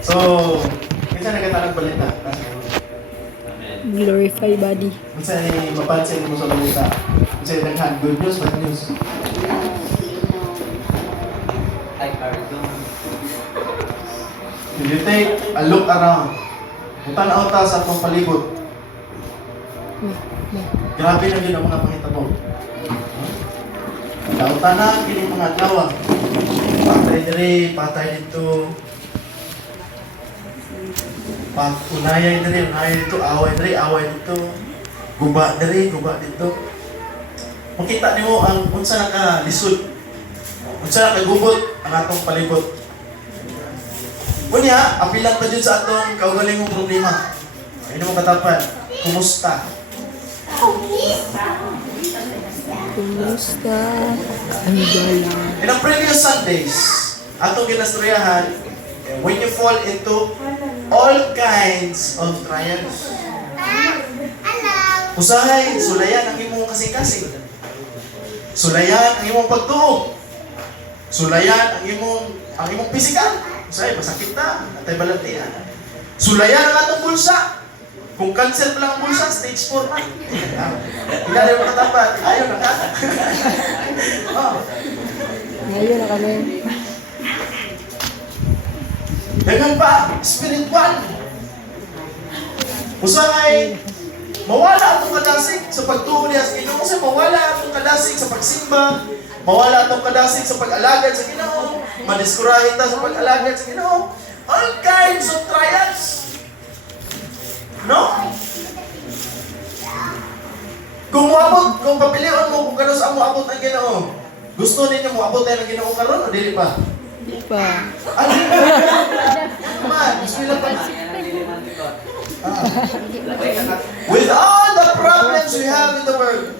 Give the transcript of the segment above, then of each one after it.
So, kinsa nagkatanong balita? Glorify body. Kinsa ni mapansin mo sa balita? Kinsa ni daghan good news, bad news? If you take a look around, kung tanaw ta sa atong palibot, grabe na yun ang mga pangitabo. Lautan na, kini mga adlaw. Patay diri, patay dito. Unayay diri, unayay dito, away diri, away dito. Guba diri, guba dito. Makita nimo ang unsa nakalisod. Unsa nakagubot ang atong palibot. Unya, apilan pa dyan sa atong kaugalingong problema. Ano mo katapan? Kumusta? Kumusta? Ang gala. In the previous Sundays, atong ginastoryahan, when you fall into all kinds of trials. Usahay, sulayan ang imong kasing-kasing. Sulayan ang imong pagtuo. Sulayan ang imong pisikal. Usahay, masakit na, natay balantian. Sulayan ang atong bulsa. Kung cancer pa lang ang bulsa, stage 4 na. Hindi na rin makatapat. Ayaw na ka. Oh. Ngayon na kami. Dagan pa, spiritual. Usahay, mawala atong kadasig sa pagtuo niya sa Ginoo. Usahay, mawala atong kadasig sa pagsimba. Mawala atong kadasig sa pag-alagad sa Ginoo. Madiskurahin ta sa pag-alagad sa Ginoo. All kinds of trials. No? Kung papilion mo kung kano saan mo abot ang Ginoo. Gusto ninyo mo abot tayo ng Ginoo karon o dili pa? Di pa. Ano? Man, bismillah pa na. With all the problems we have in the world,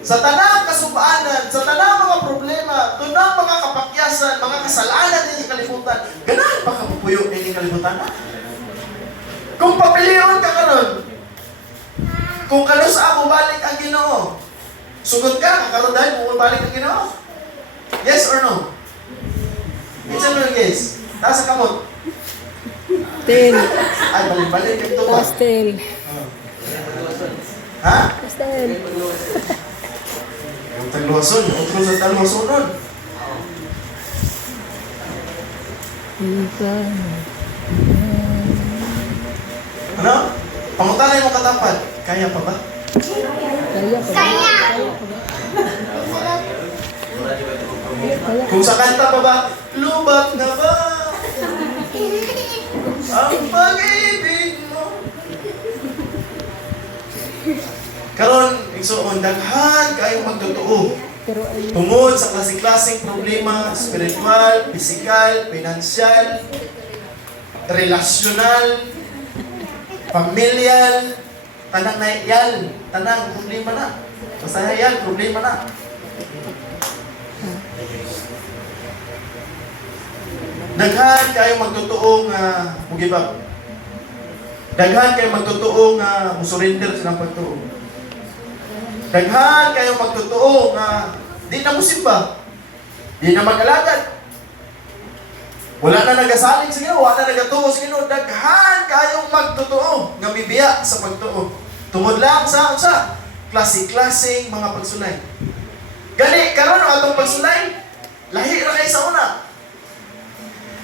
sa tanang kasubaanan, sa tanang mga problema, tunang mga kapakyasan, mga kasalanan din sa kalibutan, ganahan pa kapupuyo din sa kalibutan na? Kung papiliyon ka karon, kung kano sa mo balik ang Ginoo, sugod ka, karon dahil mo balik ang Ginoo? Yes or no? Minsan mo yung yes. Taas sa kamot. 10. Ay, balik-balik yung tuwa. Pastel. Ha? Pastel. Yung tagluwason. Utro sa tagluwasonon. Ano? Pangutanay mo katapat. Kaya pa ba? Kaya pa ba? Kung sa kanta pa ba, lubak na ba ang pag-ibig mo? Karon, igsoon, daghan kayong magtotoo. Pero ay Tungod sa klaseng-klaseng problema, spiritual, physical, financial, relasyonal, familial, tanang na yan, tanang problema na. Basta yan, problema na. Daghan kayo magtotoo nga give up. Daghan kayo magtotoo nga musurrender sa pagtuo. Daghan kayo magtotoo nga di na musimba. Di na mag-alagad. Wala na nagasaling sa Ginoo, wala na nagatuo sa Ginoo. Daghan kayong magtotoo nga bibiya sa pagtuo. Tungod lang sa klase-klaseng mga pagsulay. Gani karon ang atong pagsulay, lahi ra kay sa una.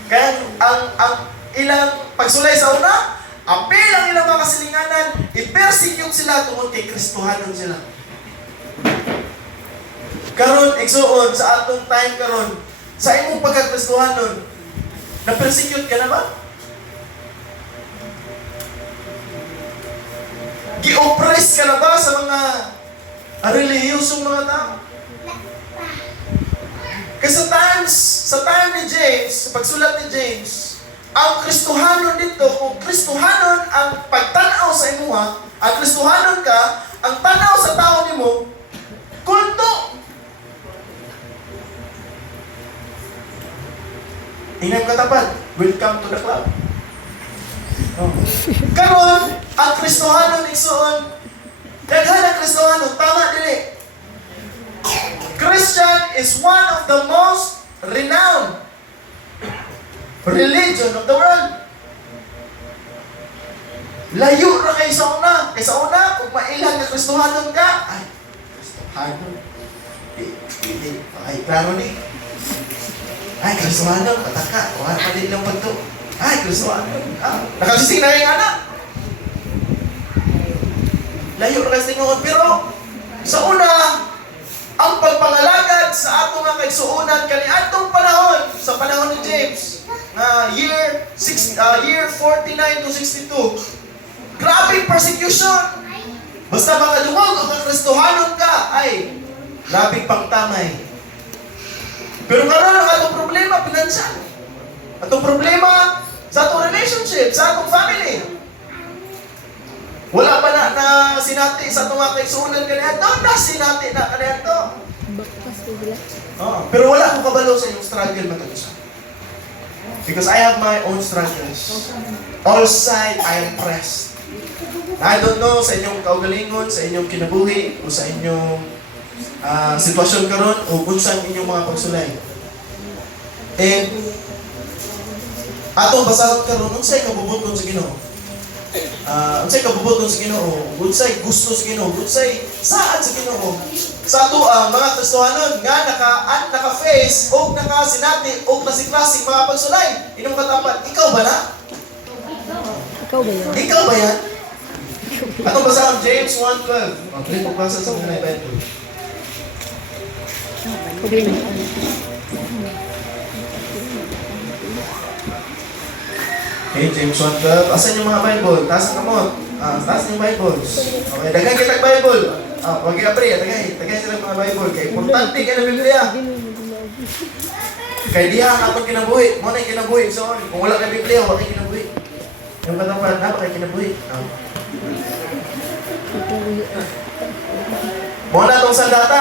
Kaya ang ilang pagsulay sa una, apil ang ilang mga kasilinganan, i-persecute sila tungkol kay Kristohanon sila. Karon, igsuon sa atong time karon, sa imong pagkakristohanon, na-persecute ka na ba? Gi-oppress ka na ba sa mga relihiyosong mga tao? Kasi sa time ni James, sa pagsulat ni James, ang Kristohanon dito, kung Kristohanon ang pagtanaw sa imuha, ang Kristohanon ka, ang tanaw sa tao nimo, kulto. Inam katapat, welcome to the club. Oh. Karon, ang Kristohanon igsoon, daghan ang Kristohanon, tama dili. Christian is one of the most renowned religion of the world. Layo na kayo sa una. Kaya sa una, kung mailan na Kristohanon ka, ay, Kristohanon. Hindi. Ay, klaro ni. Ay, Kristohanon, pataka. Wala pa din lang pagto. Ay, Kristohanon. Nakasising na yung anak. Layo na kayo sa Tingoon. Pero, sa una, ang pagpangalagad sa ato nga kaigsuunan kaniadtong panahon, sa panahon ni James, year 49 to 62, grabe persecution. Basta makadungog o kakristohanon ka, ay grabe pangtamay. Pero karon ang atong problema, pinansyal. Atong problema sa atong relationship, sa atong family. Wala pa na sinati sa itong mga kaisunan kaniadto, na sinati na kaniadto. Baktas ko bila. Pero wala akong kabalo sa inyong struggle matag-usa. Because I have my own struggles. All side, I am pressed. I don't know sa inyong kaugalingon, sa inyong kinabuhi, o sa inyong sitwasyon karon o kung saan inyong mga pagsulay. And atong basahon karon, unsay kabubuton sa Ginoo? Unsay kabubuton sa Ginoo? Unsay gusto sa Ginoo? Unsay saad sa Ginoo? Sa ato mga Kristohanon nga naka-face o nakasinati o klase-klaseng mga pagsulay. Inyong katapat, ikaw ba na? Ikaw ba yan? Ikaw ba yan? Atong basahon James 1:12. Okay, pagbasa sa mga Bible. Ikaw ba yan? Okay, James 1:12. Asan yung mga Bible? Taas ang kamot. Taas yung Bibles. Okay, daghan kita Bible. Huwag i-apre, daghan sila mga Bible. Kaya importante ka na Biblia. Kaya diha ang atong kinabuhi. Mo na yung kinabuhi. So, kung wala ka Biblia, wala kang kinabuhi. Yung katapat, na ba kayo kinabuhi? Mo na itong sandata.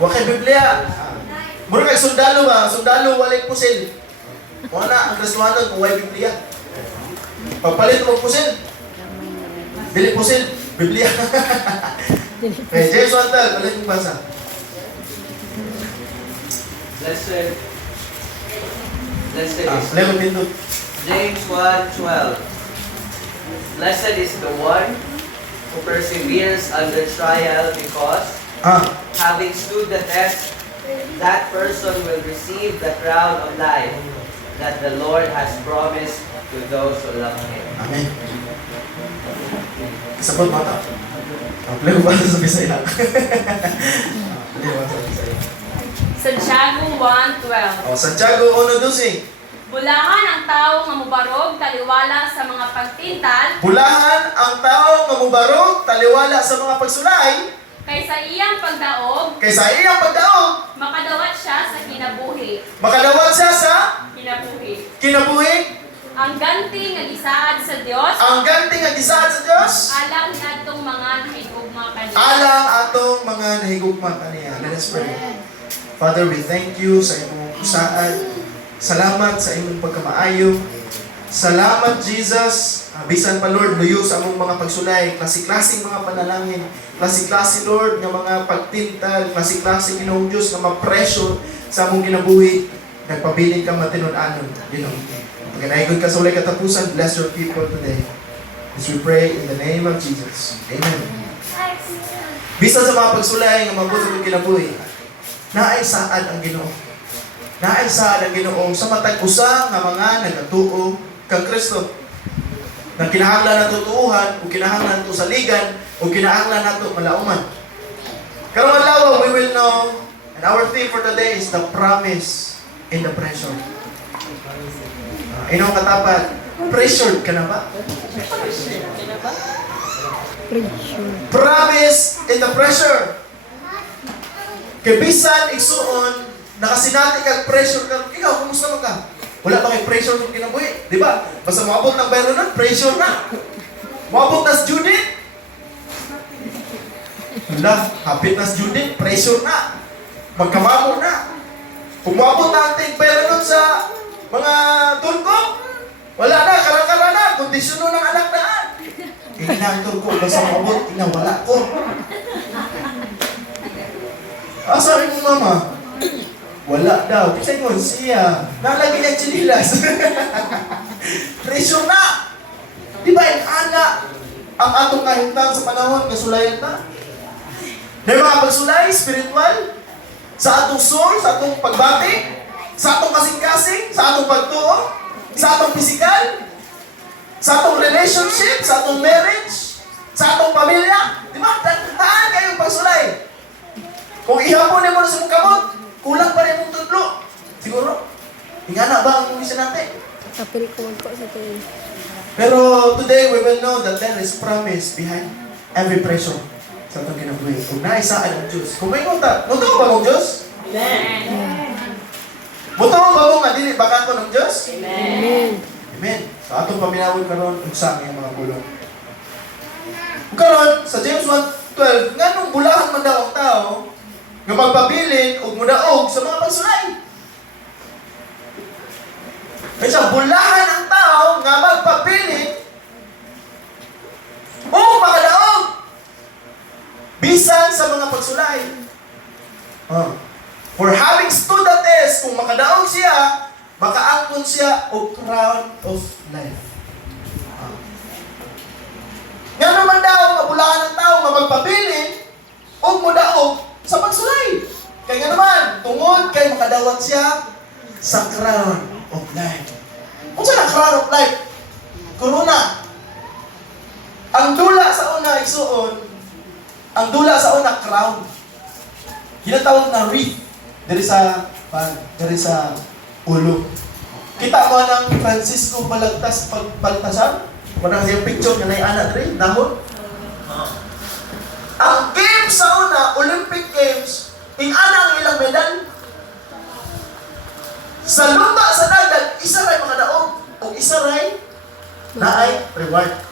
Wala kay Biblia. Mura kay sundalo ba? Sundalo, walay pusil. Mo na ang Kristohanon kung walay Biblia. Pagpalit mo pusil. Dili pusil. Biblia. Okay, James 1:12. Balik yung basa. Blessed is Level pindot. James 1:12. Blessed is the one who perseveres under trial because, having stood the test, that person will receive the crown of life that the Lord has promised to those who love Him. Amen. Sabot mata. Play mo basa sa Bisaya. Play mo basa sa Bisaya. Santiago 1:12. Santiago 1:12. Bulahan ang tao nga mubarog taliwala sa mga pagtintal Bulahan ang tao nga mubarog taliwala sa mga pagsulay kaysa iyang pagdaog kaysa iyang pagdaog makadawat siya sa kinabuhi. makadawat siya sa kinabuhi. Ang ganti nga gisaad sa Dios Ang ganti nga gisaad sa Dios alang ngadtong mga nahigugma kaniya. alang atong mga nahigugma kaniya. Let us pray. Father, we thank you sa imong usaad. Salamat sa imong pagkamaayo. Salamat, Jesus. Bisan pa, Lord, luyo sa among mga pagsulay, klase-klaseng mga panalangin, klase-klase, Lord, nga mga pagtintal, klase-klase, Ginoong Diyos, nga ma-pressure sa among kinabuhi. Nagpabiling ka matinunanon, Ginoong. Pagkanaikod ka sa ulay katapusan, bless your people today. As we pray in the name of Jesus. Amen. Bisan sa mga pagsulay, nga mabuti ang kinabuhi, naay saad ang Ginoo. Naay saad ang Ginoo sa matag usa nga mga nagatuo kang Kristo. Na kinahanglan nato tuuhan, o kinahanglan nato saligan, o kinahanglan nato malauman. Karong adlaw we will know, and our theme for today is the promise in the pressure. Inong katapat, pressured ka na ba? Pressure. Promise in the pressure. Kay bisan igsuon, nakasinati kag pressure ka. Ikaw, kumusta man ka? Wala ba kay pressure kung kinabuhi? Di ba? Basta maabot ng bayro nun, pressure na. Maabot na student. Wala, hapit na student, pressure na. Magkamamo na. Kung maabot na ang ting bayro nun sa mga turko, wala na, kara-kara na, kondisyon nun ng anak na. Inang turko, basta maabot, wala ko. Sabi mo, mama, Wala daw. Kasi mo siya. Nalagay niya chinilas. Pressure na. Di ba, ana ang atong kahintang sa panahon, kasulayan na. Di ba, pagsulay, spiritual, sa atong soul, sa atong pagbati, sa atong kasing-kasing, sa atong pagtuo, sa atong physical, sa atong relationship, sa atong marriage, sa atong pamilya. Di ba, tahan kayong pagsulay. Kung ihapon mo na sa mong kamot, kulang pa rin mong tudlo. Siguro, ingana ba ang misa natin? Kapil ko magpo sa tuloy. Pero today, we will know that there is promise behind every pressure sa itong kinabuhi. Kung naisaan ang Diyos. Kung may ngunta, ngunta ba mong Diyos? Buto ba mo nga dili baka ko ng Diyos? Amen. Amen. Sa atong paminawon karon unsa ang mga bulong. Karon sa James 1:12, nganong bulahan man daw ang tao nga magpabilin ug mudaog sa mga pagsulay. Kaya bulahan ang tao nga magpabilin o makadaog bisan sa mga pagsulay. For having stood the test, kung makadaog siya, makaangkon siya o crown of life. Nga naman daw, mabulahan ng tao nga magpabilin o mudaog sa pagsulay. Kaya nga naman, tungod kay makadawat siya sa crown of life. Kung saan ang crown of life? Corona. Ang dula sa una, isuon, ang dula sa una, crown. Ginatawag na wreath. Dari sa ulo. Kita mo ng Francisco Baltasar? Wala yung picture na naiana rin, dahon. Ang games sa una, Olympic Games, ingana ang ilang medal. Sa lupa, sa dagat, isa ray mga daog, o isa ray na ay reward.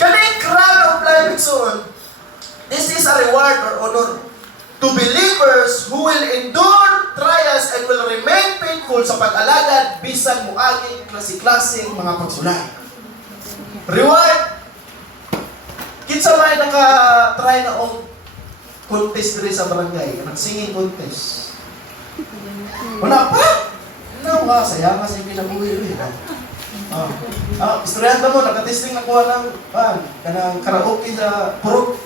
Kaning crown of life soon, this is a reward or honor to believers who will endure trials and will remain faithful sa pag-alagad bisan muaging klase-klaseng mga pagsulay. Reward. Kinsa may naka-try na og contest diri sa barangay, kanang singing contest. Wala pa? Nawa, saya nga sa kinabuhi rin. Istoryanta mo, nakatesting na kuha ng kanang karaoke sa Purok.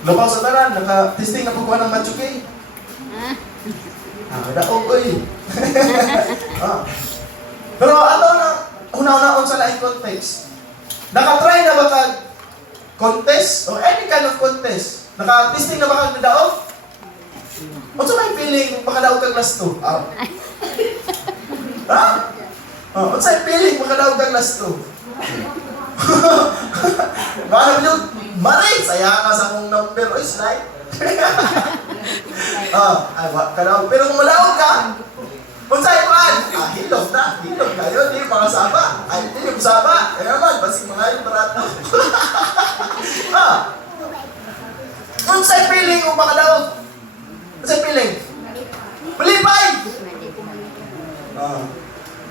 Lupaw sa tanan, naka-testing na pagkuha ng Machuke. Daog ko eh. Pero ato na, una-unaon sa laing context. Naka-try na ba contest or any kind of contest? Naka-testing na ba kag daog? Unsa may feeling makadaog kag last 2? Unsa may feeling makadaog kag last 2? Baka nyo, Maray, saya ka sa mong number. Oy, slide. Pero kung malaog ka, kung sa'yo man, hilog na. Hilog na yun, hindi mga saba. Hindi yung saba. Kaya naman, basig mga yung barato. Kung sa'yo feeling kung makadaog, kung sa'yo feeling, malipay.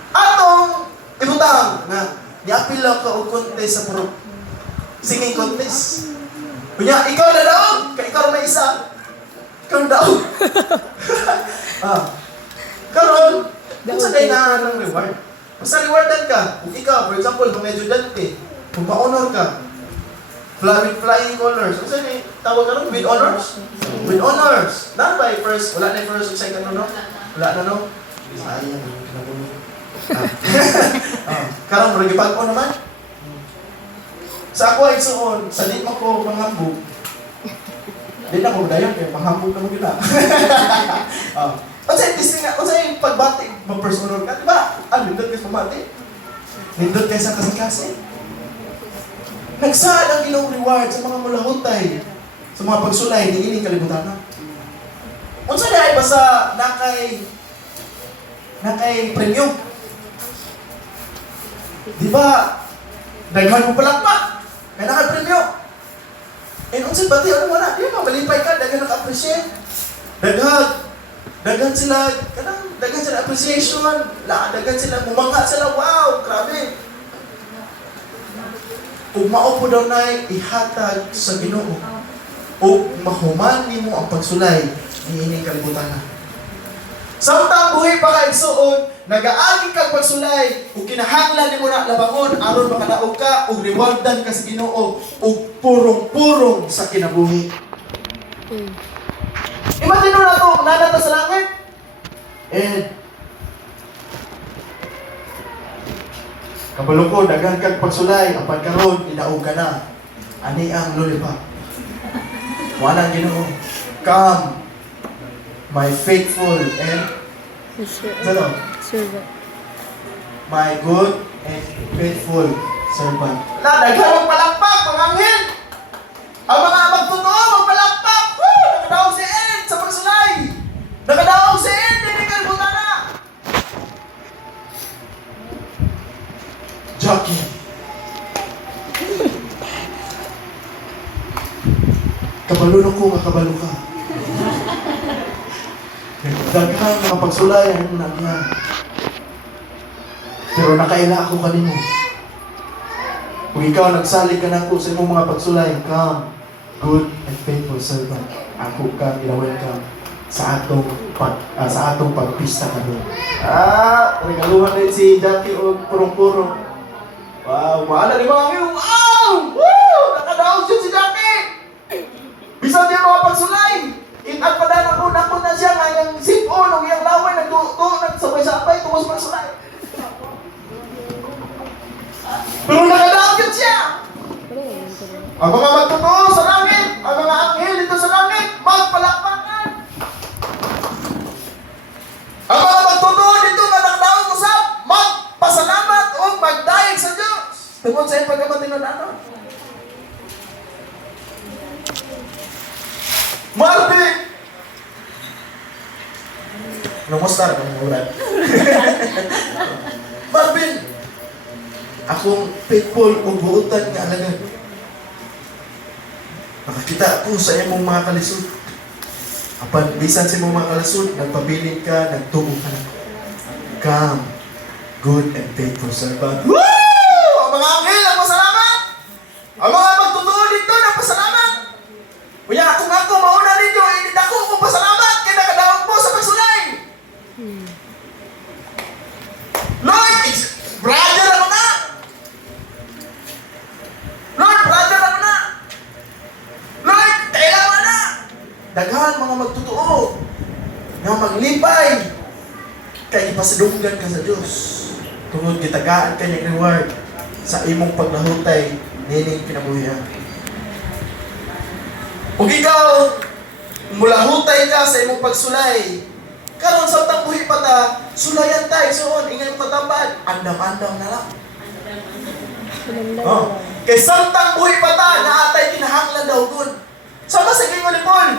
Atong, ibutang na, niapil lang ka o contest sa Purok. Singing contest. Kunya, ikaw na daog. Ikaw may isa. Ikaw na daog. Karon, kung sa kayo na ng reward. Basta rewardan ka. Kung ikaw, for example, kung medyo dante, kung ma-honor ka, with flying colors. Kung saan eh, tawag ka rin? With honors? With honors. Not by first. Wala na yung first o second, no? Wala na, no? Sayang, kinabulo. Karon, maragipag ko naman. Sa ako ay suon, sa di mo ko manghambog. Di na ko dayon kaya manghambog na mo gila. Kasi testing na, kasi pagbati, mag-personal ka, di ba? Nindot kayo sa pamati. Nindot kayo sa kasing-kasing. Nagsaad ang ginong reward sa mga mulahutay, sa mga pagsulay, di ining kalibutan na. Unsa na ay basta nakay premium. Di ba? Daghan mo palakpak. Kaya naka-premyo. Unsa ba ano wala? Di ba, malipay ka, daghan naka-appreciate. Daghan sila appreciation. Daghan sila, bumangha sila, wow, grabe. Kung mao po daw na ihatag sa Ginoo, o mahuman nimo ang pagsulay, Niining kalibutan na. Samtang buhi pa ka igsuon, nagaagi kag pagsulay, ug kinahanglan nimo na labangon aron makadaog ka ug rewardan ka sa Ginoo ug purong-purong sa kinabuhi. Imagine mo na to, nanata sa langit. Kabalo ko, daghan kag pagsulay, apan karon idaog ka na. Ani ang lollipop. Wala Ginoo. Come, my faithful and Servant. my good and faithful servant. Na, daghan ang palakpak, mga anghel. Ang mga magtotoo, magpalakpak. Woo! Nakadaog si Ed sa pagsulay. Nakadaog si Ed, hindi kalibutan na. Jackie. Kabalo ko nga kabalo ka. Daghan mga pagsulay ang nagyan. Pero nakaila ako kanimo. Kung ikaw nagsalig ka na ako sa imong mga pagsulay, come, good and faithful servant. Ako ka welcome sa atong pagpista karon. Regaluhan din si Jackie og purong-purong. Wow, maala ni mga amigo. Wow! Woo! Nakadaog siya si Jackie! Bisan niya mga pagsulay! At padala ko na siya nga yung sipon o yung laway nagsabay-sabay tungos pagsulay. Pero nakadaog yun siya! Ang mga magtotoo sa langit, ang mga anghel dito sa langit, magpalakpakan! Ang mga magtotoo dito nga nakadaog usap, magpasalamat o magdayeg sa Diyos. Tungkol sa iyong pagkamating na ano? Marvin! Namustar ka ng urat. Marvin! Akong faithful o buutan nga alagad. Nakakita ko sa imong mga kalisod. Apan, bisan sa imong mga kalisod, nagpabiling ka, nagtubo ka na. Come, good and faithful servant. Woo! Ang mga anghel, ang pasalamat! Ang mga magtutuo dito, ang pasalamat! Kuya, ako mauna ninyo, hindi ako kung pasalamat, kaya nakadawag po sa pagsulay! Lord, brother ako na! Lord, brother ako na! Lord, kailangan na! Daghan mga magtutuo na maglipay kaya ipasadunggan ka sa Diyos. Tungod gitagaan ka niyang reward sa imong paglahutay nining kinabuhian. Kung ikaw mulahutay ka sa imong pagsulay, karon sa tang buhi pa ta, sulayan tayo soon, ingay mo katambad, andam-andam na lang. Oh. Kay samtang buhi pa ta, naatay kinahanglan daw gun. Sama sa gingon ni Paul,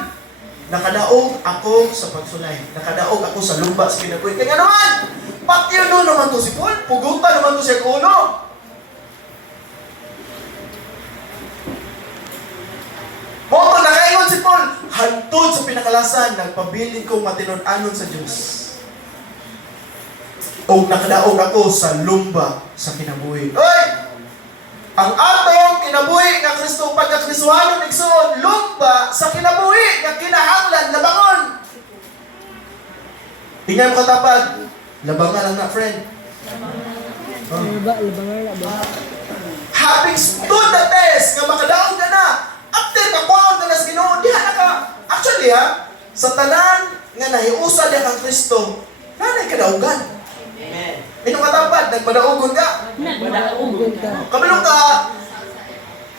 nakadaog ako sa pagsulay, nakadaog ako sa lumba sa kinabuhi. Kaya naman, patyo naman to si Paul, pugutan naman to siya kuno. Moto nakaingon si Paul, hantod sa pinakalasan, nagpabiling kong matinud-anon sa Diyos. O nakadaog ako sa lumba sa kinabuhi. Oy! Ang atong kinabuhi nga Kristo pagkakristuhanon igsoon, lumba sa kinabuhi nga kinahanglan labangon. Tingnan mo katapad, labangan lang na friend. Labangan na ba? Having stood the test, nga makadaog ka na, after kakuha ka na sa Ginoo, diha na ka. Actually sa tanan nga nahiusa diha kang Kristo, nanay kadaugan. Amen. Inong katapad, nagpadaugon ka. Kabilong ka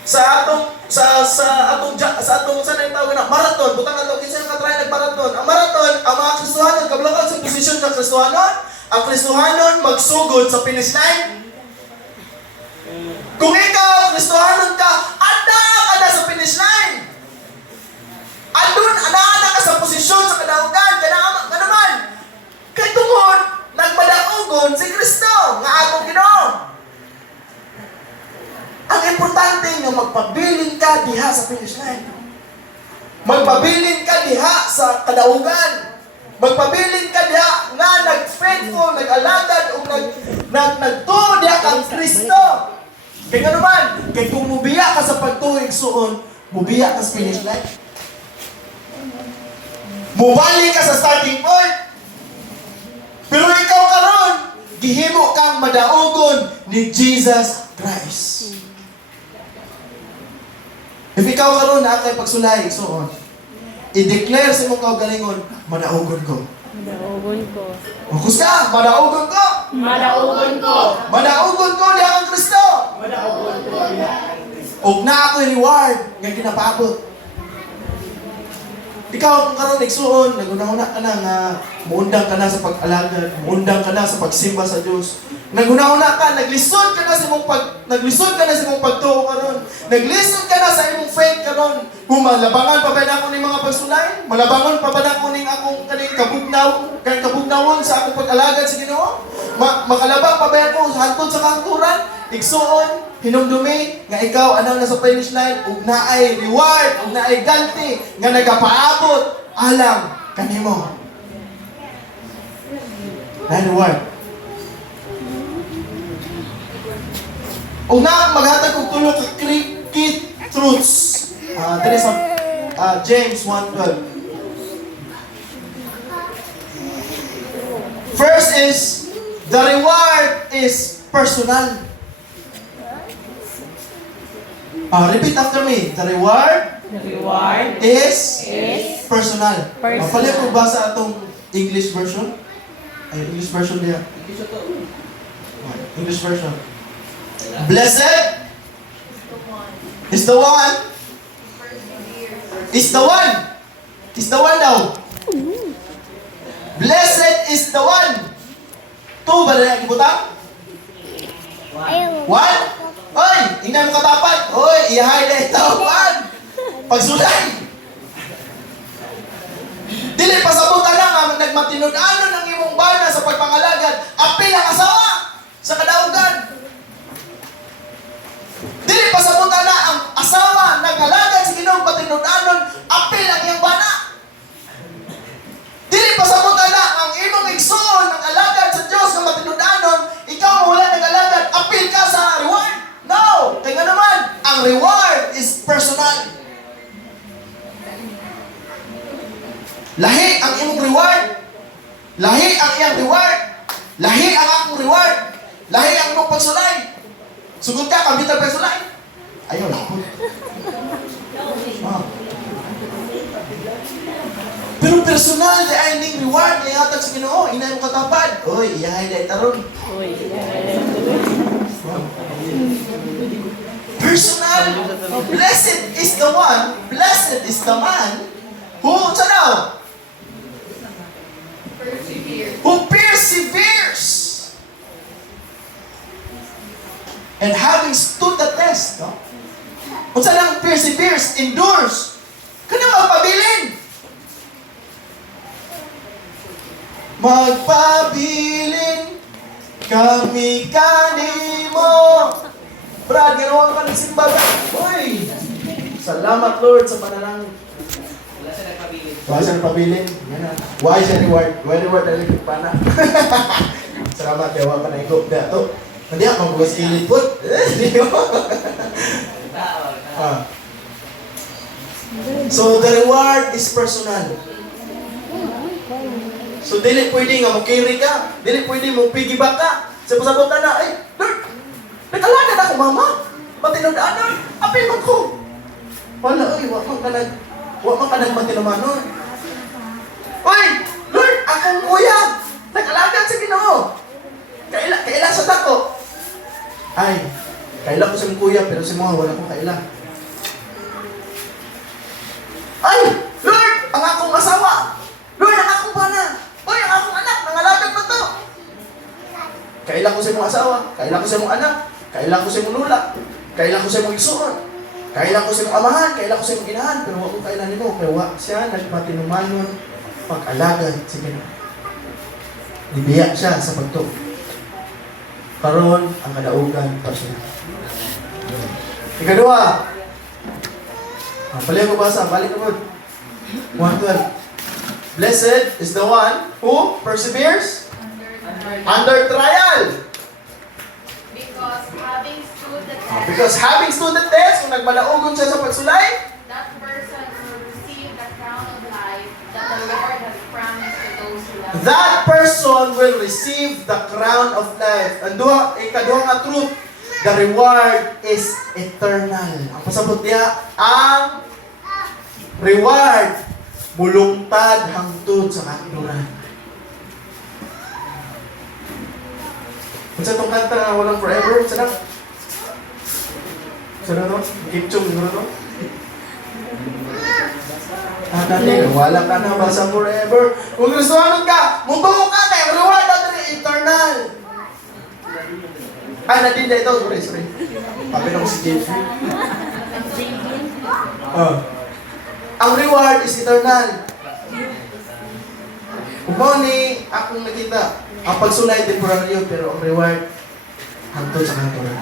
sa atong sa tawag na marathon, butang na to kinsa ka try nagmarathon. Ang marathon, ang mga Kristohanon kabilong ka sa posisyon ng Kristohanon, ang Kristohanon magsugod sa finish line. Kung ikaw Kristohanon ka, anda ka na sa finish line. Andun, anda ka sa posisyon sa kadaugan, kana naman. Kay tungod nagmadaugon si Kristo nga atong Ginoo. Ang importante nga magpabilin ka diha sa finish line. Magpabilin ka diha sa kadaugan. Magpabilin ka diha nga nag-faithful, nag-alagad o nagtuo diha kang Kristo. Kaya nga naman, kaya kung mubiya ka sa pagtuhig suon, mubiya ka sa finish line. Mubalik ka sa starting point. Pero ikaw karon, gihimo kang madaugon ni Jesus Christ. If ikaw karon na kay pagsulay, so i-declare sa imong kaugalingon, madaugon ko. Madaugon ko. Makus ka, madaugon ko. Madaugon ko. Madaugon ko diha ang Kristo. Madaugon ko. Og na ako reward nga ginapaabot. Ikaw kung karon nagsuon, naguna-una ka na nga muundang ka na sa pag-alagad, muundang ka na sa pagsimba sa Dios. Naguna-una ka, naglisod ka na sa imong pagtuo karon. Naglisod ka na sa imong faith karon. Kung malabangan pa ba nako ning mga pagsulay? Malabangan pa ba nako ning akong kaning kabugnawon sa akong pag-alagad sa Ginoo? Makalabang pa ba ako hangtod sa kanturan? Igsuon, hinumdumi nga ikaw anaw na sa finish line ug naay reward, ug naay ganti nga nagapaabot alang kanimo. Naay reward. Ug na maghatag og tulo ka key truths. Diri sa James 1:12. First is the reward is personal. Repeat after me. The reward is personal. Pali mo basa atong English version? Ay, English version niya. English version. Blessed is the one. Is the one. Is the one daw. Blessed is the one. Two ba na yung ibutang? One? Oy! Hindi mo katapat! Oy! I-highlight daw! One! Pagsulay! Dili pasabutan lang ang nagmatinud-anon ng imong bana sa pagpangalagad. Apil ang asawa sa kadaugan. Dili pasabutan na ang asawa nag-alagad sa Ginoo matinud-anon. Apil ang iyang bana. Dili pasabutan na ang imong igsoon ng alagad sa Dios nga matinud-anon. Ikaw wala nag-alagad. Apil ka sa reward. No! Kaya nga naman, ang reward is personal. Lahi ang imong reward. Lahi ang iyang reward. Lahi ang akong reward. Lahi ang imong pagsulay. Sugod ka, kambitan pagsulay. Ayaw lang po. Pero personal, di ay ning reward. Ihatag sa Ginoo, inay mo katapad. Oy, iyahay na itaron. Personal. Blessed is the one, blessed is the man who, who perseveres. And having stood the test, no? Kung saan perseveres, endures, kanang magpabilin. Magpabilin kami kanimo. Brad, ginawa ka ng simba. Uy! Salamat, Lord, sa panalangin. Wala siya nagpabilin. Why siya nagpabilin? Yan na. Why siya reward? Why reward na ligit pa na? Salamat, kaya wala ka na ikop na ito. Hindi ako magbukas kilit po. So, the reward is personal. So, dili pwede nga mag-carry ka. Dili pwede mo piggyback ka. Sabot-sabot na, ay, Lord, nag-alagad ako, mama. Matinud-anon. Apil man ko. Wala, oy, wak man ka nagmatinumanon. Oy, Lord, akong kuya. Nag-alagad sa Ginoo. Kaila sa tako. Ay, kaila ko sa kuya, pero si mga wala kong kaila. Ay, Lord, ang akong asawa. Lord, ang akong bana. Oy, ang akong anak, nangalagad mo to. Kaila ko sa mong asawa, kaila ko sa mong anak, kaila ko sa mong lula, kaila ko sa mong igsuon, kaila ko sa mong amahan, kaila ko sa mong ginahan, pero wag ko kaila nimo, kaya wag siya nagmatinumanon pag-alagad sa Ginoo. Nibiya siya sa pagtuo. Karon ang kadaugan personal. Ikadua. Pali ko basa, balik ko. 1:12. Blessed is the one who perseveres under trial. Because having stood the test, kung nagmalaugon siya sa pagsulay, that person will receive the crown of life that the Lord that person will receive the crown of life. Ang ikaduha nga truth, the reward is eternal. Ang pasabot niya, ang reward mulungtad hangtod sa katuran. Kung sa itong kanta na walang forever, sana no? Kipchong, no? Dati, wala ka na basta forever. Kung gustuhan ka, mutuo ka na, yung reward natin eternal. Ay, natinda ito. Sorry. Papin ako si Jeffrey. Ang reward is eternal. Kung ni akong nakita, ang pagsulay temporaryo, pero ang reward hangtod sa kanturan.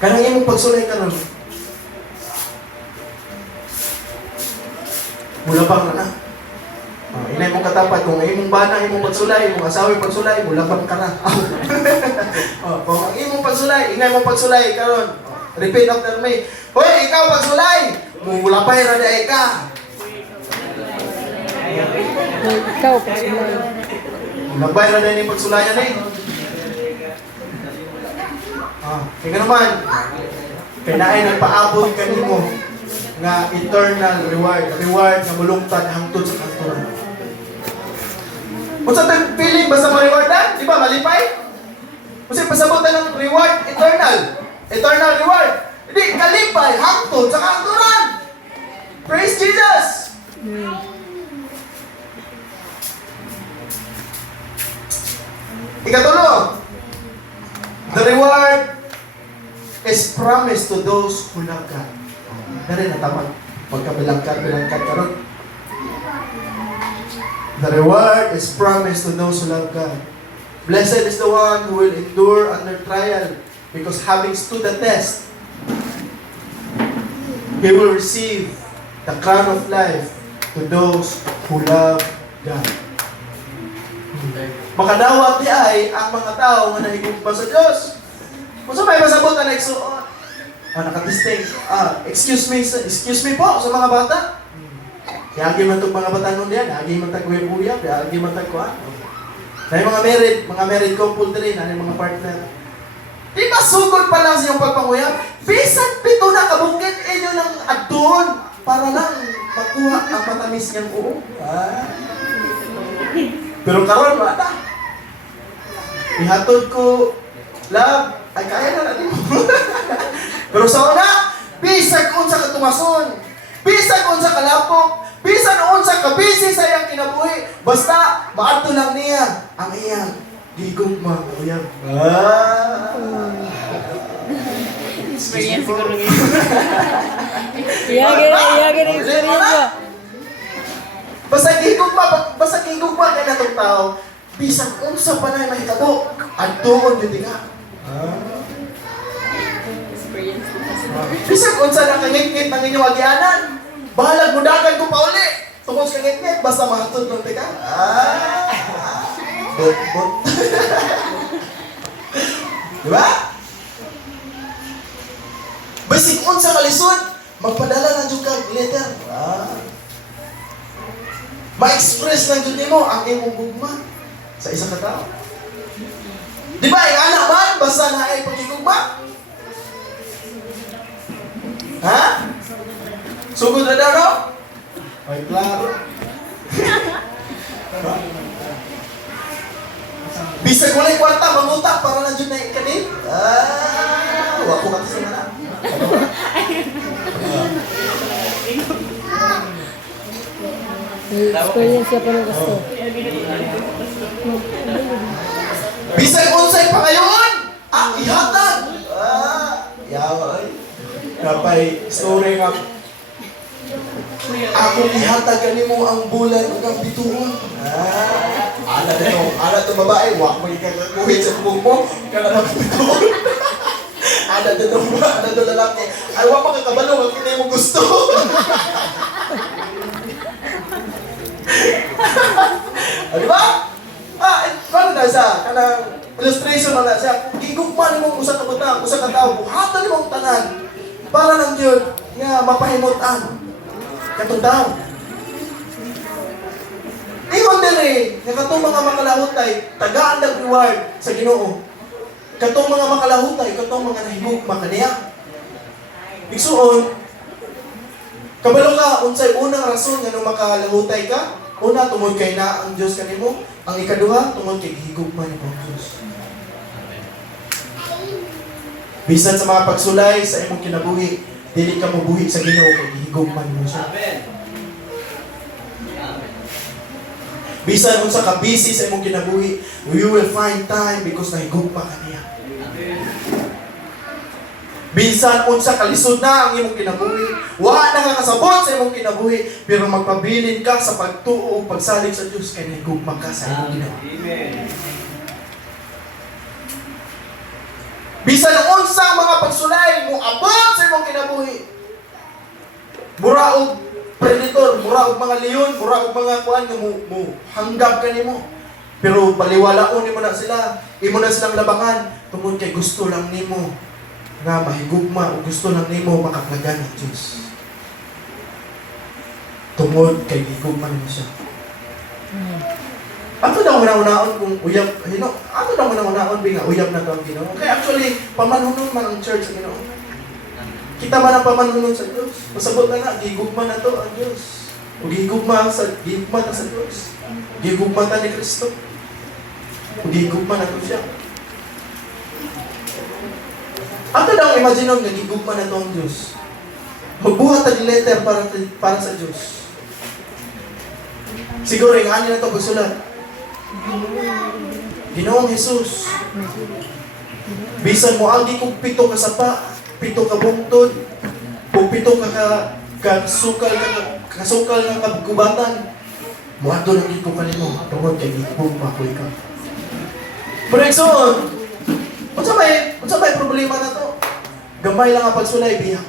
Kanang imong pagsulay karon. Mula bang na. Inay mong katapat, kung imong bana, imong pagsulay, imong asawa pagsulay, mula bang ka na. Kung ang imong pagsulay, inay mong pagsulay karon. Repeat after me. Hoy, ikaw pagsulay! Mula pa yung raday ka. Ikaw, pagsulay. Mula yung raday ni pagsulayan eh. Kaya naman, kaya nagpaabot ka mo nga eternal reward na mulungtad hangtod sa kanturan. Kung sa tayong feeling, basta ma-rewardan, di ba, malipay? Kasi pasabutan ng reward, eternal reward. Hindi, kalipay, hangtod sa kanturan. Praise Jesus! Ikatulo, the reward is promised to those who love God. Dari na tama. Pagkabilangkat karon. The reward is promised to those who love God. Blessed is the one who will endure under trial, because having stood the test, he will receive the crown of life to those who love God. Makadawat di ay ang mga tao nga nahigugma sa Diyos. Kung sa may masabot na nagsuot, nakatisting, excuse me po sa mga bata. Yagi man itong mga bata nun yan, yagi man tag-uya-uya, yagi man tag-kuha. Dahil mga married couple din, mga partner. Di ba sugod pa lang sa iyong pagpanguyab? Bisan pito na kabukit inyo ng adun para lang makuha ang matamis niyang uong. Pero karon wala. Ihatod ko, love, ay kaya na natin mo. Pero sa una, bisag unsa katumason, bisag unsa kalapok, bisan unsa kabisi sa iyang kinabuhi, basta maadto lang niya ang iyang gigugma, uyab. Experience siguro ngayon. Iyagin ang experience mo. Basta gigugma ka na itong tao, bisag unsa pa na mahitabo, adtuon yun ka. Bisag unsa na kangit-ngit ng inyong agyanan, bahalag mo dagan ko pa uli. Tungkol sa kangit-ngit, basta mahatod ng tika. Bot. Diba? Basic unsa kalisod, magpadala na dyan ka letter. Ma-express lang dyan mo ang imong gugma sa isang katao. Diba, yung anak man, basta na ay pagigugma. Ha? Sugod na daw, no? Ay, klaro. Bisag walay kwarta, mangutak para lang dyan na ikanit. Wako ka sa mga. Experience siya pa ng gusto. Bisag unsay pa ngayon! Ihatag! Yawa ay. Kapay, story nga. Ako ihatag mo ang bulan ng bituon. Ana to babae, wak mo ikakakuhit sa kubong mo. Kana na bituon. Ana to lalaki. Ay, wak makakabalo, wag hindi mo gusto. Di ba? Ano na siya? Kanang illustration na siya. Igugma ni mong usa ka butang, usa ka tao, buhatan ni mong tanan. Para lang yun, nga mapahimutan. Katong tao. Ingon dere, nga katong mga makalahutay, tagaan ng reward sa Ginoo. Katong mga makalahutay, katong mga nahigugma kaniya. Igsuon, kabalo ka, unsay unang rason nga nung makalahutay ka? Una, tungod kay na ang Diyos kanimo. Ang ikaduha, tungod kay higugma ni ang Diyos. Bisan sa mga pagsulay sa imong kinabuhi, dili ka mabuhi sa Ginoo kay higugma mo siya. Amen. Bisan unsa ka busy sa imong kinabuhi, you will find time because nahigugma ka niya. Bisan unsa kalisod na ang imong kinabuhi, wa na ka kasabot sa imong kinabuhi, pero magpabilin ka sa pagtuo ug pagsalig sa Dios kay nahigugma ka sa imong kinabuhi. Amen. Bisan unsa ang mga pagsulay mo abot sa imong kinabuhi. Mura og predator, mura og mga leon, mura og mga kuan nga mo hanggap kanimo. Pero baliwalaon nimo na sila, imo na silang labangan tungod kay gusto lang nimo nga mahigugma o gusto lang nimo makaplagan ng Diyos. Tungod kay higugma nimo siya. Ato daw una-unaon kung uyab, ato daw una-unaon binga uyab na to ang Ginoo. Okay, actually, pamanunon man ang church sa Ginoo. Kita man ang pamanunon sa Diyos. Pasabot na gigugma na to ang Diyos. O gigugma ta sa Diyos. Gigugma ta ni Kristo. O gigugma na to siya. Ato daw imagine nga gigugma na to ang Diyos. Magbuhat ang letter para sa Diyos. Siguro yung ani na to pagsulat. Ginoong Jesus, bisan mo agi kong 7 ka sapa, 7 ka bungtod, o 7 kasukal ng kabugubatan, muadto lang ito kanimo, tungod kay gigugma ko ikaw. Pero ikson, unsa may problema na to? Gamay lang ang pagsulay, biya.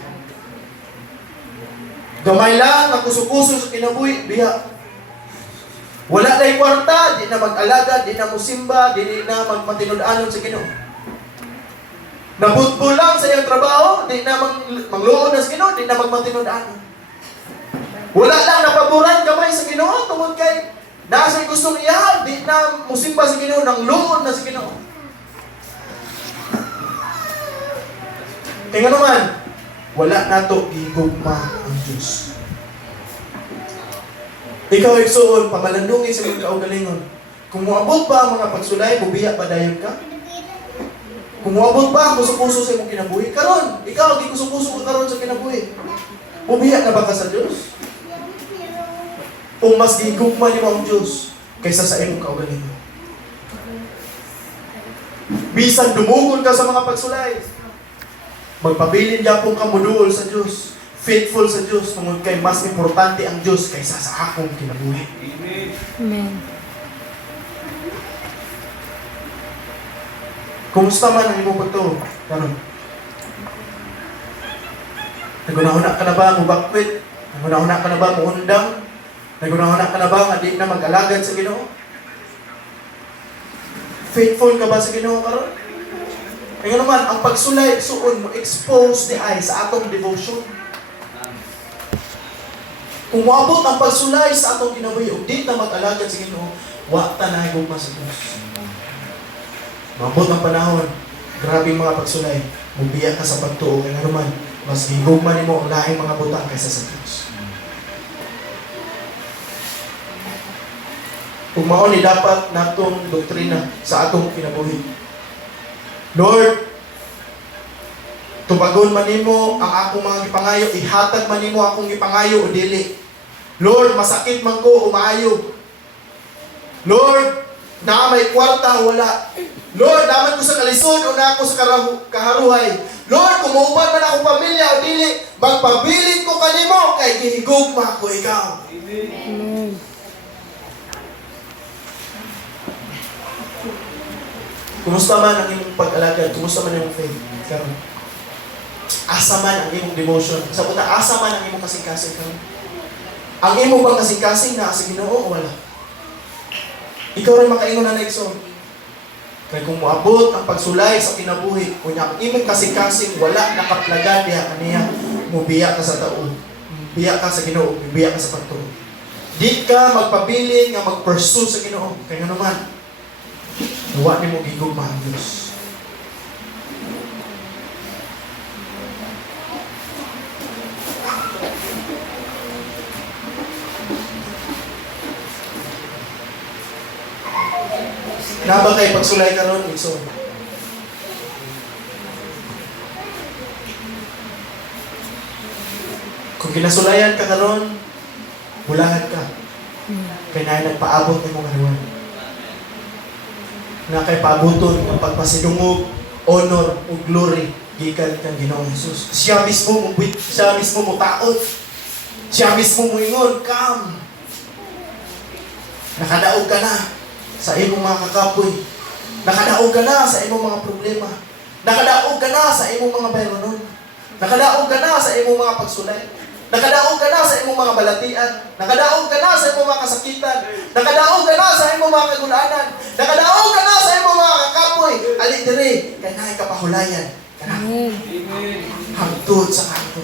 Gamay lang ang kusukuso sa kinabuhi, biya. Wala na kwarta, di na mag-alaga, di na musimba, di na magmatinud-anon sa Ginoo. Nabutbol lang sa iyang trabaho, di na mangluod na sa Ginoo, di na magmatinud-anon. Wala lang napaboran kamay sa Ginoo, tungod kay nasa gustong iya, di na musimba sa Ginoo, nang luod na sa Ginoo. Kaya naman, wala na to gigugma ang Diyos. Ikaw igsuon, pamalandungi sa mga kaugalingon. Kung muabot ba ang mga pagsulay, bubiya pa dayon ka? Kung muabot ba ang kusupuso sa imong kinabuhi? Karon, ikaw, di kusupuso ka karon sa kinabuhi. Bubiya na ba ka sa Diyos? O mas gigugma ni mo ang Diyos kaysa sa imong kaugalingon? Bisan dumugol ka sa mga pagsulay, magpabilin yapon ka muduol sa Diyos. Faithful sa Diyos, tungod kay mas importante ang Diyos kaysa sa akong kinabuhi. Amen. Amen. Kumusta man ang imong pagtuo? Karon. Nagunahuna ka na ba mo bakwit? Nagunahuna ka na ba mo undang? Nagunahuna ka na ba nga di na mag-alagad sa Ginoo? Faithful ka ba sa Ginoo karon? Kaya naman, ang pagsulay, suon mo, expose the eye sa atong devotion. Kung maabot ang pagsulay sa atong kinabuhi, o di na mag-alagad sa Ginoo, wa ta na higugma sa Diyos. Maabot ang panahon, grabing mga pagsulay, mubiya ka sa pagtuo, kaya naman, mas higugma nimo ang lahing mga butang kaysa sa Diyos. Kung mao ni dapat natong doktrina sa atong kinabuhi. Lord, tubagon man nimo ang akong mga gipangayo, ihatag man nimo akong gipangayo o dili. Lord, masakit man ko o maayo. Lord, na may kwarta wala. Lord, naman ko sa kalisod o na ako sa kaharuhay. Lord, kumuuban man akong pamilya o dili, magpabilin ko kanimo kay gihigugma ko ikaw. Amen. Kumusta man ang imong pag-alagad? Kumusta man ang imong faith? Karon. Asa man ang imong devotion? Sa puta, asa man ang imong kasing-kasing karon? Ang imo bang kasing-kasing na sa Ginoo o wala? Ikaw rin makaingon na naigsoon. Kaya kung muabot ang pagsulay sa kinabuhi, kung ang imong kasing-kasing wala nakaplagan diha kaniya, mubiya ka sa tao. Mubiya ka sa Ginoo, mubiya ka sa pagtuo. Di ka magpabilin nga mag-pursue sa Ginoo. Kaya nga naman, huwag ni mo gigugma ang Diyos. Naba kay pagsulay ka ron, Igsoon. Kung kinasulayan ka karon, bulahan ka. Kaya na nagpaabot ng mga nawan. Na kay paaboton ng pagpasidungog, honor, o glory, gikan kang Ginoong Jesus. Siya mismo mo taot. Siya mismo mo ingon, come. Nakadaog ka na sa imong mga kakapoy. Nakadaog ka na sa imong mga problema. Nakadaog ka na sa imong mga bayronon. Nakadaog ka na sa imong mga pagsulay. Nakadaog ka na sa imong mga balatian. Nakadaog ka na sa imong mga kasakitan. Nakadaog ka na sa imong mga kagulanan. Nakadaog ka na sa imong mga kakapoy. Ali dire, kay naay kapahulayan. Kana. Hangtod sa kanto.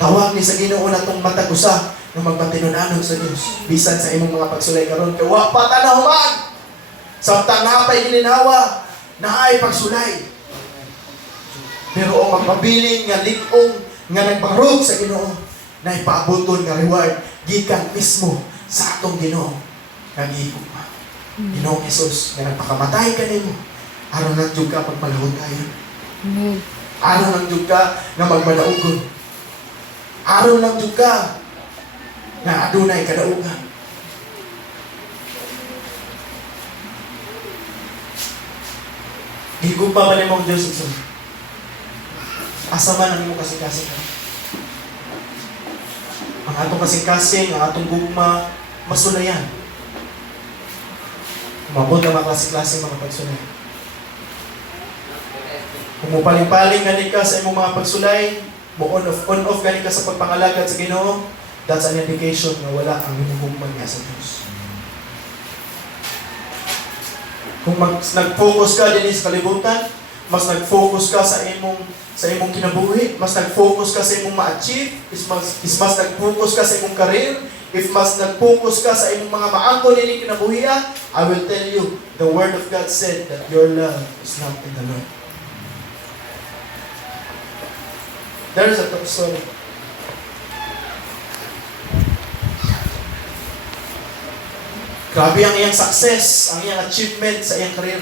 Tawag ni sa Ginoo natong matag usa na magpatinunanon sa Dios bisan sa imong mga pagsulay karon kay wa pa tanahuman. Samtang napay gilinhawa, naay pagsulay. Pero ang magpabiling nga ligong nga nagbarog sa Ginoo na ipaaboton nga reward gikan mismo sa atong Ginoo nga gihigugma. Ginoong Jesus nga nagpakamatay kanimo aron lang jud ka pagpalahod kayo. Aron lang jud ka nga magmadaugon. Aron lang jud ka nga adunay kadaugan. Gihigugma ba nimo ang Dios sa asa man ang imong kasing-kasing ka? Ang atong kasing-kasing, ang atong gugma, masulayan. Umabot ang mga kasing-kasing mga pagsulay. Kung mupaling-paling gani ka sa imong mga pagsulay, mo on-off gani ka sa pagpangalagad sa Ginoo, that's an indication na wala ang imong gugma niya sa Diyos. Kung nag-focus ka din sa kalibutan, mas nag-focus ka sa imong kinabuhi, mas nag-focus ka sa imong ma-achieve, is mas nag-focus ka sa imong career, if mas nag-focus ka sa imong mga maangkon ini kinabuhi, I will tell you, the Word of God said that your love is not in the Lord. There is a top story. Grabe ang iyang success, ang iyang achievement sa iyang career.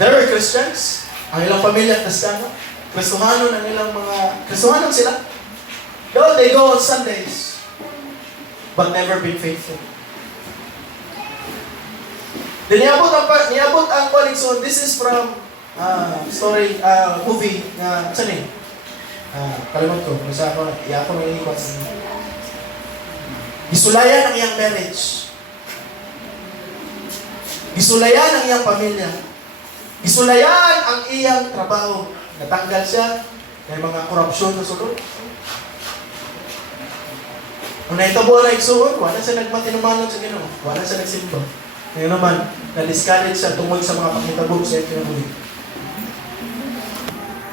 There were Christians, ang ilang pamilya Kristiyano, Kristohanon ang ilang mga, Kristohanon sila. Though they go on Sundays, but never been faithful. Then niabot ang Paligson. This is from movie na, saan eh? Kalimot ko, basta ako, may iikot sa inyo. Gisulayan ang iyang marriage. Gisulayan ang iyang pamilya. Gisulayan ang iyang trabaho. Natanggal siya. May mga korupsyon na sulod. Kung naitabo na igsuon, wala siya nagmatinumanon sa Ginoo. Wala siya nagsimba. Ngayon naman, na-discourage siya tungkol sa mga pangitabog sa iyang kinabuhi.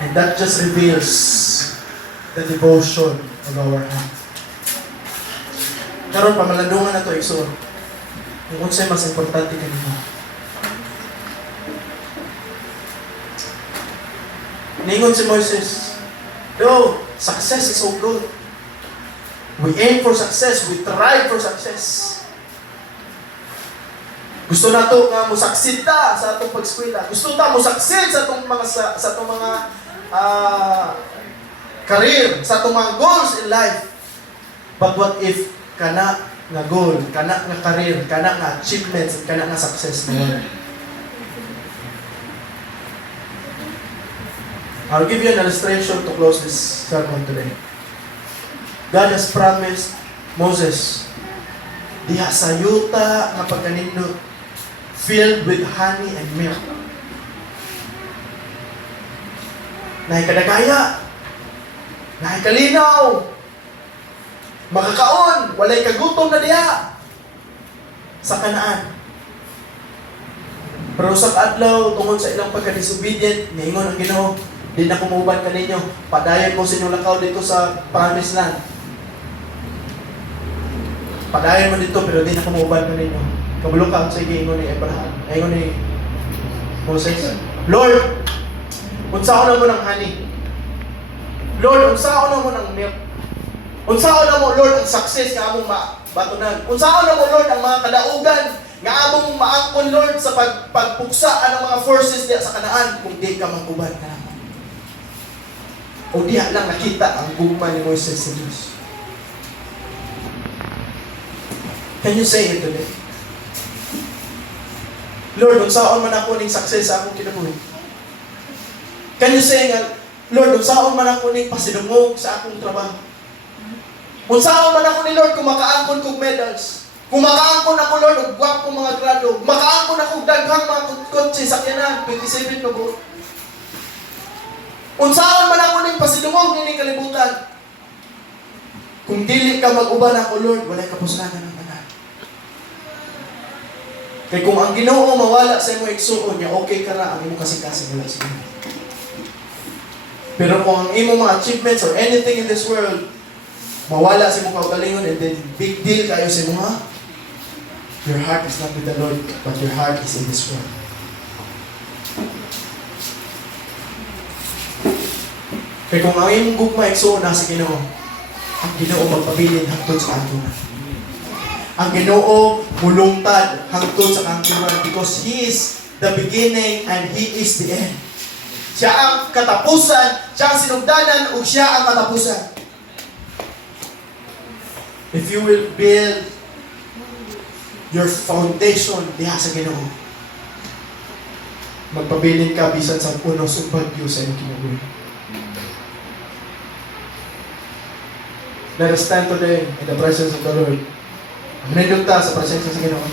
And that just reveals the devotion of our heart. Karon pamalandungan na ito, igsuon. Yung unsay mas importante kanina. Ningon si Moises, no, success is so good. We aim for success, we strive for success. Gusto nato nga musaksid ta sa atong pag-eskwela. Gusto ta musaksid sa atong mga career, sa atong mga goals in life. But what if kana nga goal, kana nga career, kana nga achievements, kana nga success mo? I'll give you an illustration to close this sermon today. God has promised Moses diha sa yuta nga pagkanindot filled with honey and milk. Naay kadagaya, naay kalinaw, makakaon, walay kagutom na diha sa Kanaan. Pero sa adlaw tungod sa ilang pagka-disobedient, niingon ang Ginoo, Di na kumuban ka ninyo. Padayon mo sa inyong lakaw dito sa promised land. Padayon mo dito, pero di na kumuban ka ninyo. Kabulong ka sa ingon ni Abraham. Ingon ni Moses. Lord, unsa na mo ng honey? Lord, unsa na mo ng milk? Unsa na mo, Lord, ang success nga among batunan? Unsa na mo, Lord, ang mga kadaugan nga among maangkon, Lord, sa pagpuksa ang mga forces diya sa Kanaan kung di ka mangkuban ka naman? O diya lang nakita ang gugma ni Moises sa Diyos. Can you say it today? Lord, unsaon man ako ning success sa akong kinabuhi? Can you say nga, Lord, unsaon man ako ning pasidungog sa akong trabaho? Unsaon man ako ni Lord kung makaangkon kog medals? Kung makaangkon ako, Lord, og gwapong mga grado, makaangkon ako daghang mga kotse sakyanan, 27 na buot. Unsaon man ako ning pasidungog ni kalibutan? Kung dili ka mag-uban ako, Lord, walay kapusnagan ng tanan. Kaya kung ang Ginoo mawala sa imong igsuon niya, okay ka na, ang imong kasing-kasing wala sa Ginoo. Pero kung ang imong mga achievements or anything in this world, mawala sa imong kaugalingon, and then big deal kayo sa imong your heart is not with the Lord, but your heart is in this world. Kaya kung ang imong gugma igsuon na sa Ginoo, ang Ginoo magpabilin hangtod sa kantunan. Ang Ginoo mulungtad hangtod sa kantunan because He is the beginning and He is the end. Siya ang katapusan, siya ang sinugdanan, o siya ang katapusan. If you will build your foundation diha sa Ginoo, magpabilin ka bisan sa unos o bagyo sa iyong kinabuhi. Let us stand today in the presence of the Lord. Manindog ta sa presensya sa Ginoo.